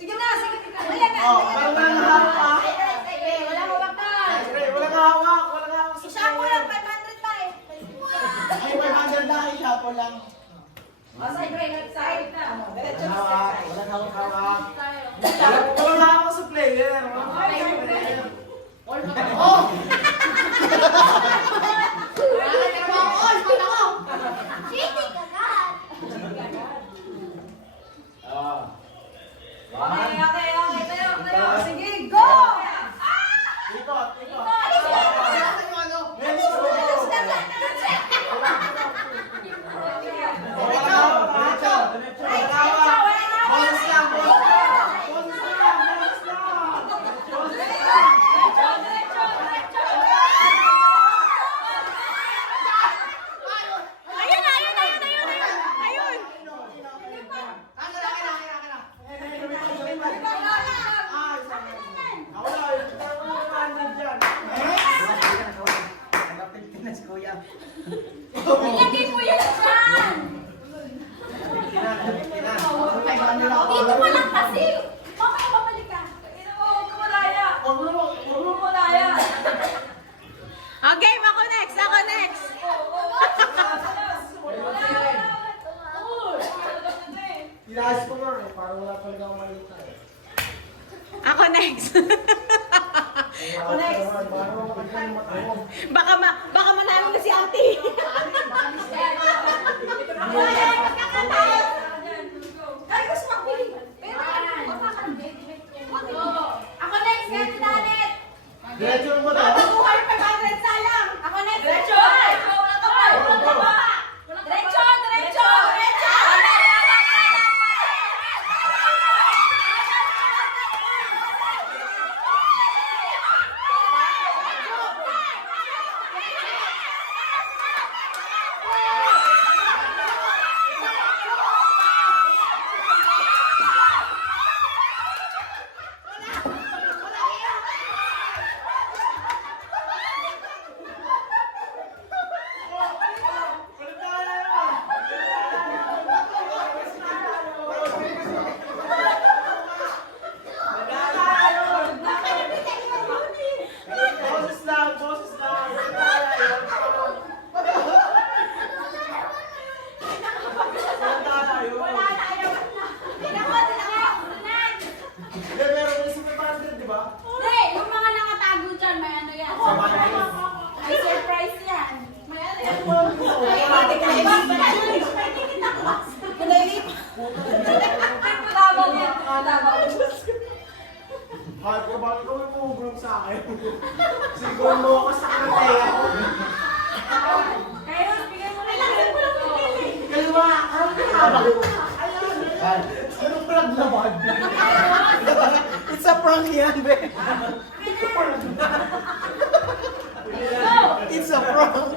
Sige na, sige na. Ayan na. Walang hawak pa. Walang hawak pa. Walang hawak. Walang hawak. Ishapo lang, 500 pa eh. Ay, 500 na. Ishapo lang. Side right, side na. Diretso Walang sa hawak. side. Walang hawak. Walang hawak sa player. Oh! Cheating ka na. Okay, okay, okay. Tayo. Sige, go! Ikot, ikot. Ilagay mo yan dyan! Dito ka lang kasi! Mamaya babalik ka! Huwag ka malaya! Huwag mo malaya! Okay, ako next. Ako next. Tinaas ko nga eh, parang wala talaga akong malita eh. Ako next. Ako next. Baka manalo na si auntie. Ay, gusto magpili! Pero, ako next, next natin! Diretso mo ba ito? Makuha yung 500, sayang! Ako next! Diretso! Diretso! Diretso! Diretso! Boses lang, boses lang. Hindi, meron ko si 500, di ba? Hindi, yung mga nakatago dyan, may ano yan. May surprise yan. May ano yan. Ay, pati ka, iba, Pagpadabaw yan, pagpadabaw. Kahit ko ba ikaw yung umugulong sa akin? Siguro mo ako sa kanateya ko. Kaya, bigyan mo na lang. Kaya ba, ang pinabag ko. Ayan, anong prank naman? It's a prank yan, be. It's a prank.